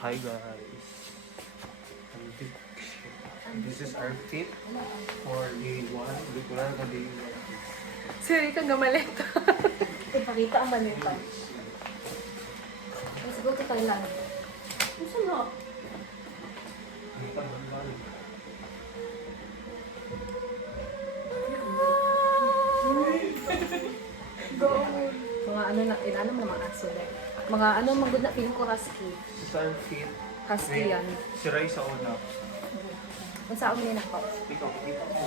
Hi guys. This is our fit for day 1. Regular na day 1. Siri ka nga maleta. Ipakita ang maleta. Let's go to Thailand. Gusto mo? Go. Mga ano na, inano mo naman accident. Mga ano, magod na feeling ko husky. This is our fit. Husky yan. Si Ray sa una. Kung saan ako nila ko. Ikaw, ikaw mo.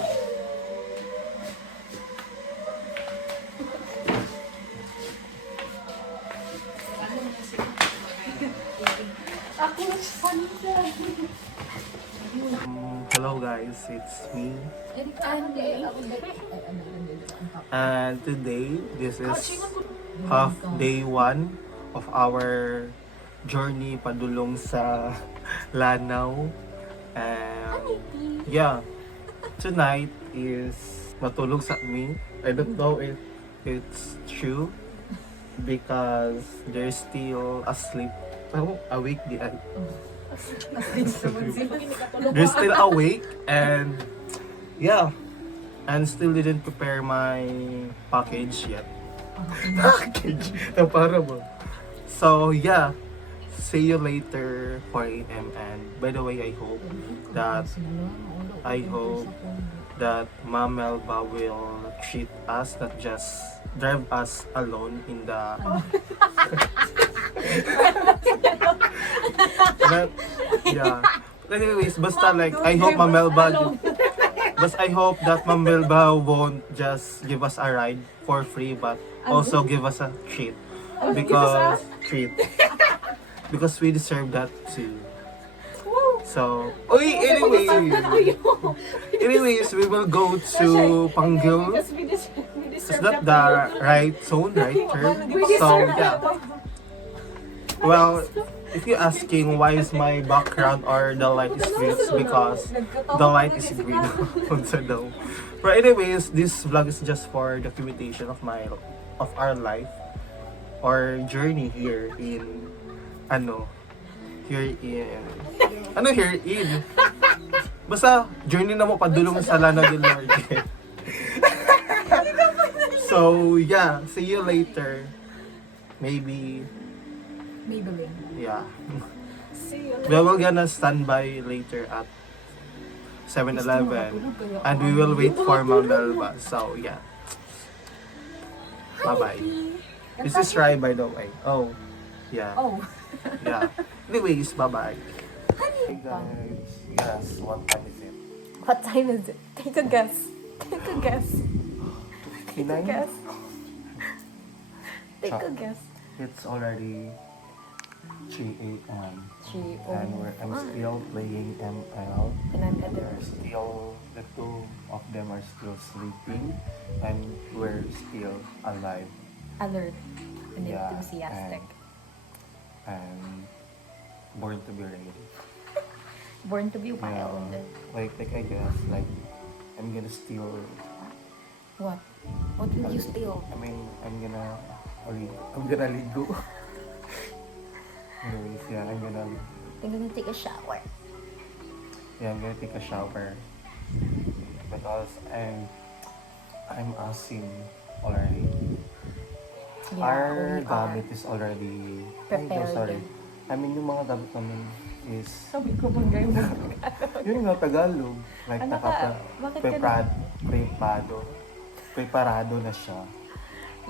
Ako na Hello guys, it's me. And today, this is half day 1 of our journey padulong sa Lanao. And yeah, tonight is matulog sa me. I don't know if it's true because they're still asleep. Oh, awake di ay. They're still awake and yeah, and still didn't prepare my package yet. Package? Na para mo. So yeah, see you later 4 AM. And by the way, I hope that Ma'am Melba will treat us, not just drive us alone in the but, yeah. But anyways, basta like I hope Ma'am Melba I hope that Ma'am Melba won't just give us a ride for free but also give us a treat because we deserve that too. So, anyways, we will go to Panggil. Is that the right zone, right term? So, yeah. Well, if you're asking why is my background or the light is green, it's because the light is green also though. But anyways, this vlog is just for documentation of our life or journey here in basta journey na mo padulong sa Lanao del Norte. So yeah, see you later. Maybe. Yeah. We will gonna stand by later at 7-Eleven and we will wait for Ma'am Melba. So yeah. Bye bye. This is Rai by the way. Oh. Yeah. Yeah. Anyways, bye bye. Hey guys. Yes, what time is it? What time is it? Take a guess. Take a guess. Take a guess. Take a guess. It's already 3 AM. 3 And I'm still playing ML. And I'm at The two of them are still sleeping and we're still alive. alert and Yeah, enthusiastic. And born to be ready. Born to be wild. Like I guess like I'm gonna steal. What? What will you steal? I mean I'm gonna ligo. Anyways, yeah, I'm gonna take a shower. I'm gonna take a shower because I'm asing already. Yeah, Our we are gamit is already prepared. sorry. I mean yung mga gamit namin is Sabi ko bang gayon mo? yun nga Tagalog. Like Ano ka? Bakit ka preparado na siya.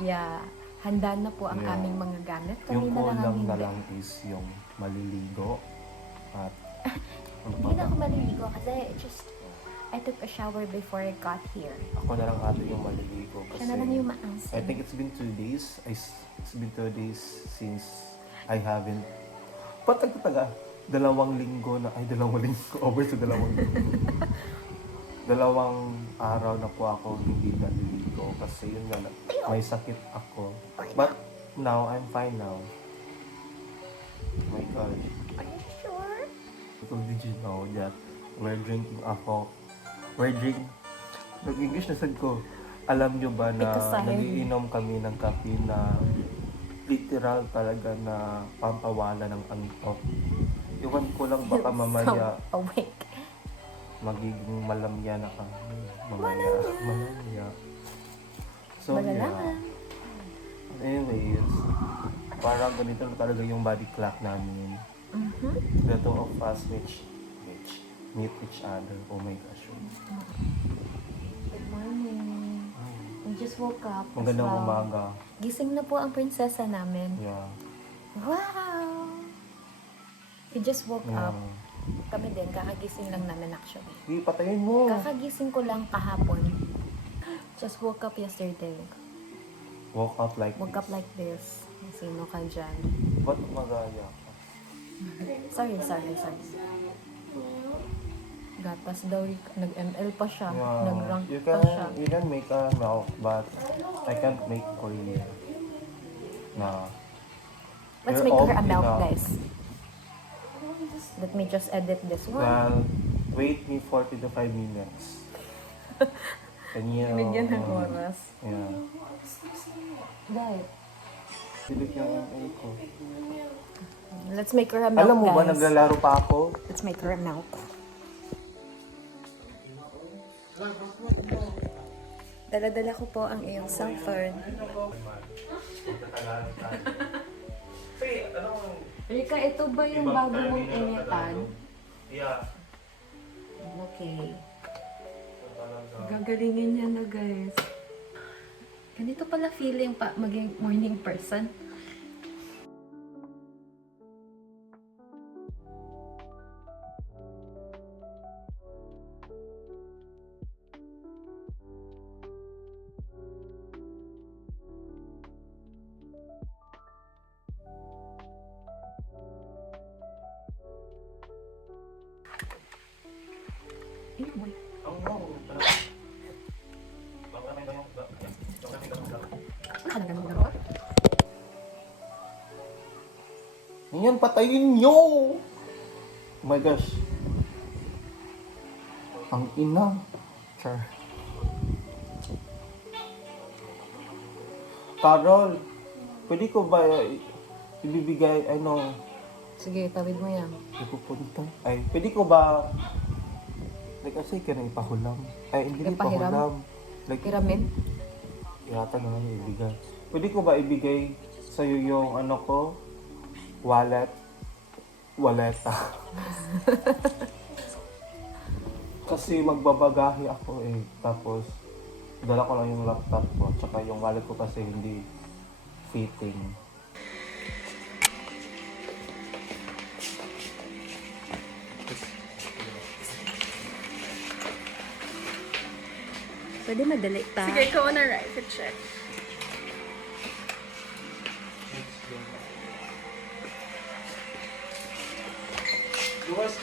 Yeah. Handa na po ang Yeah. aming mga gamit. Yung kulang na hindi. lang is yung maliligo at Hindi na ako maliligo kasi I took a shower before I got here. ako na lang ata yung maliligo kasi Siya na lang yung maasin. I think it's been 2 days. It's been 2 days since I haven't patag-taga. 2 linggo na, ay 2 linggo, over sa 2 linggo. 2 araw na po ako hindi naliligo kasi yun nga, may sakit ako. But now, I'm fine now. Oh my God. Are you sure? So did you know that nag-English na sad ko. Alam nyo ba na Because nagiinom kami ng kape na literal talaga na pampawala ng antok. Iwan ko lang baka mamaya So awake. magiging malamya na kami. Malamya. So, Malalaman. yeah. Anyways, parang ganito na talaga yung body clock namin. The two of us meet each other. Oh my gosh. Good morning. We just woke up. Magandang as well. umaga. Gising na po ang prinsesa namin. Yeah. Wow! We just woke Yeah. up. Kami din, kakagising lang namin actually. Hindi, patayin mo. Kakagising ko lang kahapon. Just woke up yesterday. Woke up like Woke up this. like this. Sino ka dyan? Ba't magaya ka? Sorry. Gatas daw, nag-ML pa siya. Yeah. Nag-rank You pa can, siya. you can make a milk, but I can't make cream. Nah. Let's You're make her old a milk, enough. guys. Let me just edit this one. Well, wait me 40 to 5 minutes. Can you... Bigyan ng oras. Yeah. Guys, Pilit yung ML ko. let's make her a milk, Alam mo ba, guys. naglalaro pa ako? Let's make her a milk. Dala-dala ko po ang iyong cellphone. Rika, ito ba yung bago mong initan? Yeah. Okay. Gagalingin niya na, guys. Ganito pala feeling pa maging morning person. Anyway. Ano ganun gagawa? Yan, patayin nyo! Oh my gosh. Ang ina. Char. Carol, pwede ko ba ibibigay, ano, Sige, tawid mo yan. ipupunta? Ay, pwede ko ba, like, kasi ka na ipahulam. Ay, hindi Ipahiram? ipahulam. Like, Pyramid? yata na nga ibigay. Pwede ko ba ibigay sa'yo yung, ano ko, waleta. Kasi magbabagahe ako eh. Tapos, dala ko lang yung laptop ko. Tsaka yung wallet ko kasi hindi fitting. Pwede madali ta. Sige, ikaw na right to check. Gawas.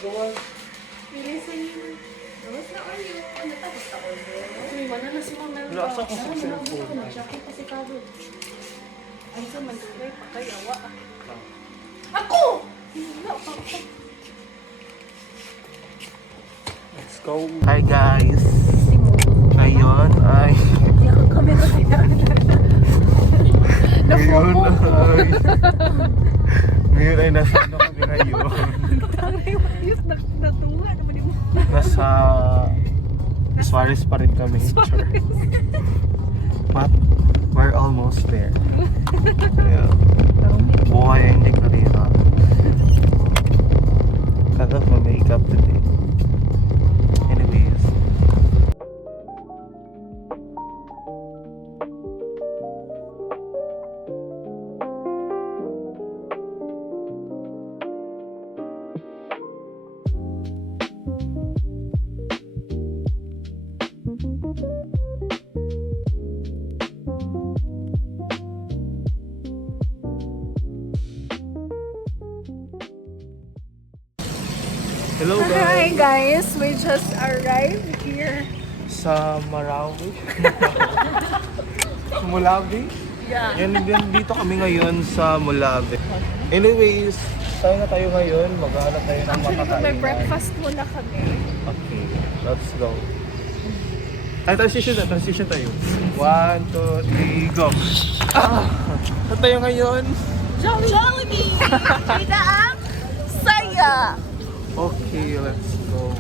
Bilisan niyo. Gawas na kayo. Ano tapos ako din? Uy, wala na si Mama Melba. Wala, asa ko sa cellphone. Nag-jacket pa si Kagod. Ay, sa mag-try pa kayo. Awa. Ako! Wala pa ako. Let's go. Hi guys. Ngayon ay... Hindi ako kamera kaya. Ngayon ay nasa ano kami ngayon. Natuwa naman yung Nasa Suarez pa rin kami. But we're almost there. Yeah. Buhay ay hindi karera. Cut off my makeup today. Anyways. Hello Hi guys! guys, we just arrived here. Sa Marawi. Sa Mulabi? Yeah. Yan, dito kami ngayon sa Mulabi. Anyways, saan na tayo ngayon? Maghanap tayo ng Actually, makakainan. may breakfast muna kami. Okay, let's go. Ay, transition tayo. 1, 2, 3, go! Ah! Saan tayo ngayon? Jollibee! Kita ang saya! Okay, let's go.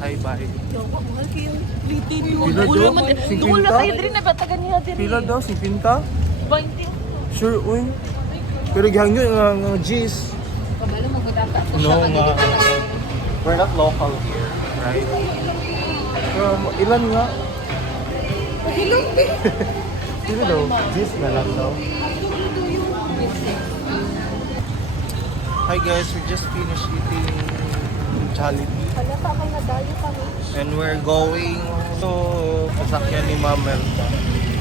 Hi, bye. Mahal kayong litin mo. Pila Ulo daw? man din. 50? Duwala kayo din na batagan niya din. Pila daw, si Pinta? 20. Sure, uy. Pero gihangyo nga G's. Pabalo mo ko data. No, nga. We're not local here, right? Ilan nga? Sino daw? G's na lang daw. Hi guys, we just finished eating Jollibee. Halata kay nadayo kami. And we're going to sasakyan ni Ma'am Melba.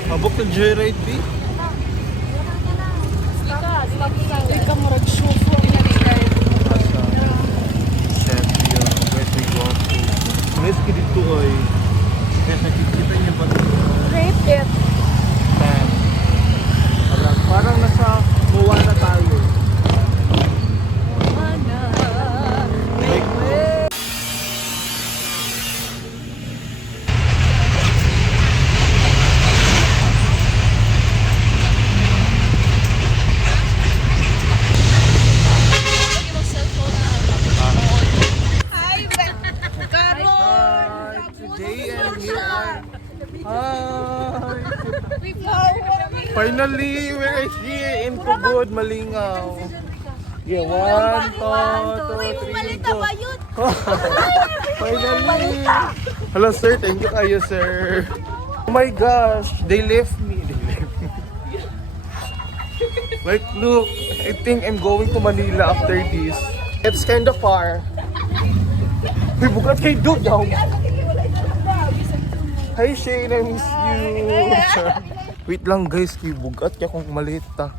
Mabuk na joyride, B? Hindi ka marag show Chef, yun. Guys, we go to... Guys, dito ay... Guys, nakikita niyo ba ito? Rate it. Parang nasa Moana tayo. Like, today and we are... Hi! Finally, we're here in Pugod, Malingaw. Yeah, 1, 2, 3, go. Finally! Hello sir, thank you kayo sir. Oh my gosh, they left me. Like look, I think I'm going to Manila after this. It's kind of far. Uy, bukat kay Dude daw. Hi Shane, I miss you. Wait lang guys, kay bugat kaya kung maliit ta.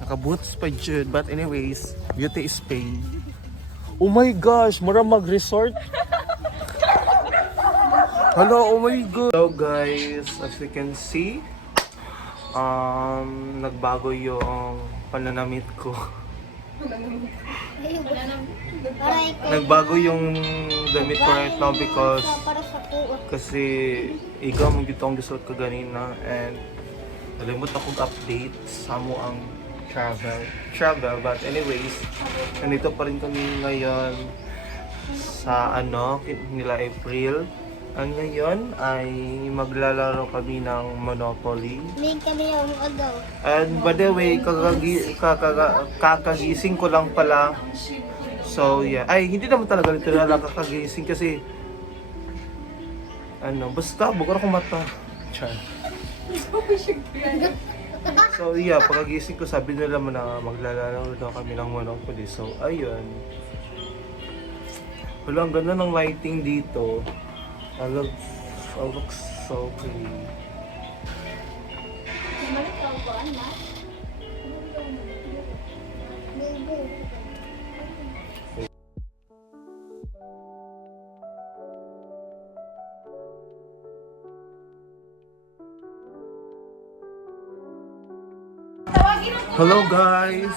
Naka-boots pa jud, but anyways, beauty is pain. Oh my gosh, mara mag-resort. Hello, oh my god. Hello guys, as you can see, nagbago yung pananamit ko. Nagbago yung damit ko right now because kasi ikaw mo dito ang gusto ko ganina and nalimot akong update sa mo ang travel but anyways nandito pa rin kami ngayon sa nila April. Ang ngayon ay maglalaro kami ng Monopoly. And by the way, kakagising ko lang pala. So yeah, ay hindi naman talaga literal kakagising kasi basta bukas ako mata. Char. So yeah, pagkagising ko sabi nila na maglalaro daw kami ng Monopoly. So ayun. Wala, ang ganda ng lighting dito. I look so pretty. Hello guys!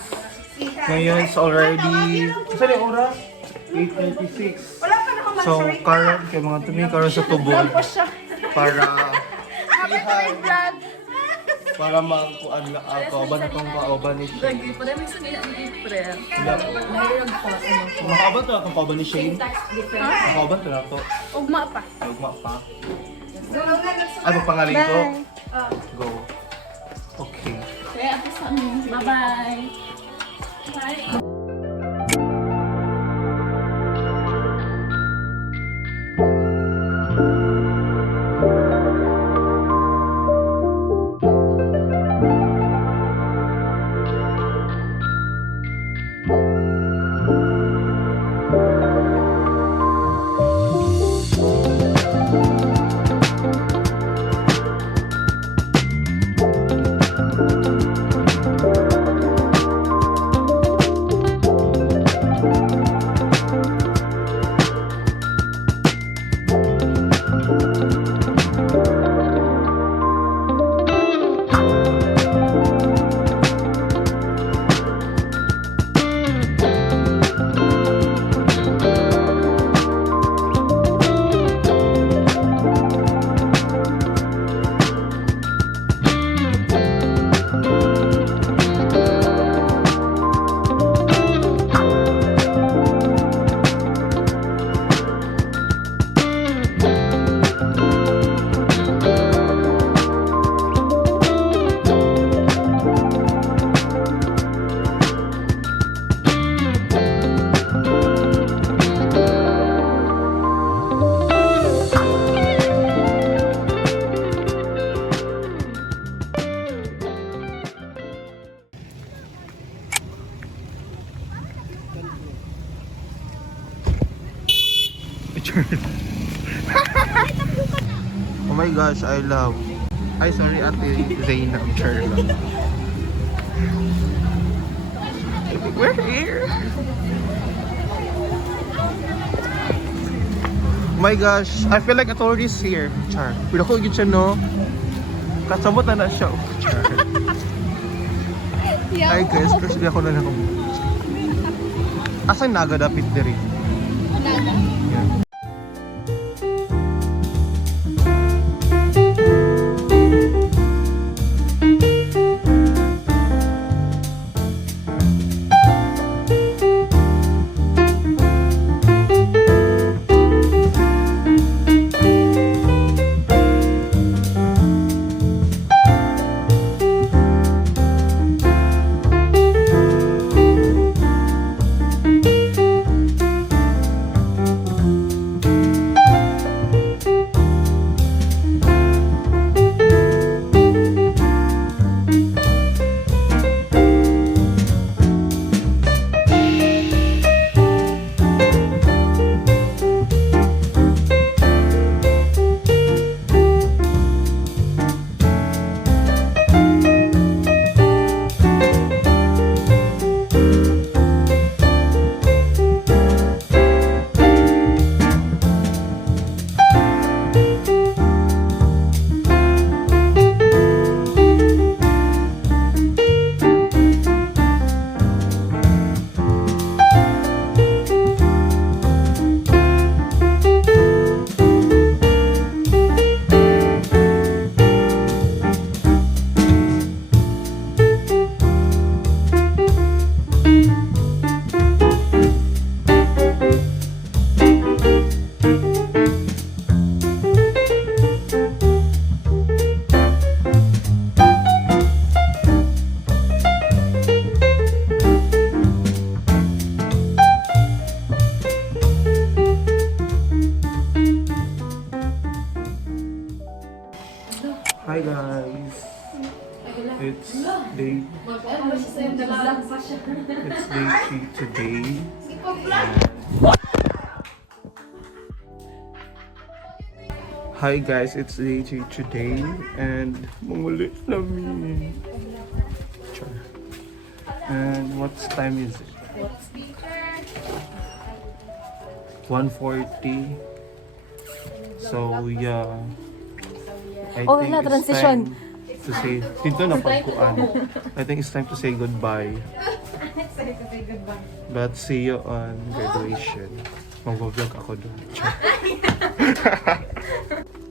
Ngayon it's already... Saan yung oras? 8:36. So, karon kay mga tumi karon sa tubod para para mangkuan la ako ba natong kauban ni Shane. Makauban to atong kauban ni Shane. Makauban to na to. Ugma pa. Ugma pa. Ano pangalan ko? Go. Okay. Bye-bye. Oh my gosh, I love. Ay, sorry, Ate Zainab. Charla. We're here. Oh my gosh, I feel like a tourist here. Char. Pila ko yun siya, no? Kasabot na siya. Char. Hi guys, kasi ako na lang. Asan naga dapit diri? Naga. Yeah. Hi guys. It's day 3 today. Hi guys, it's day 3 today and mangulit namin. Char. And what time is it? 1:40. So yeah. I Oh, think wala, it's transition. time to say, dito na pagkuan. I think it's time to say goodbye. But see you on graduation. Mag-vlog ako doon.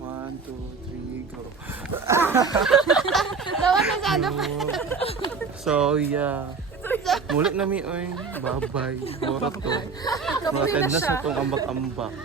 1, 2, 3, go. So yeah. Mulit na mi oy. Bye-bye. Mura to. Mura na sa itong ambak-ambak.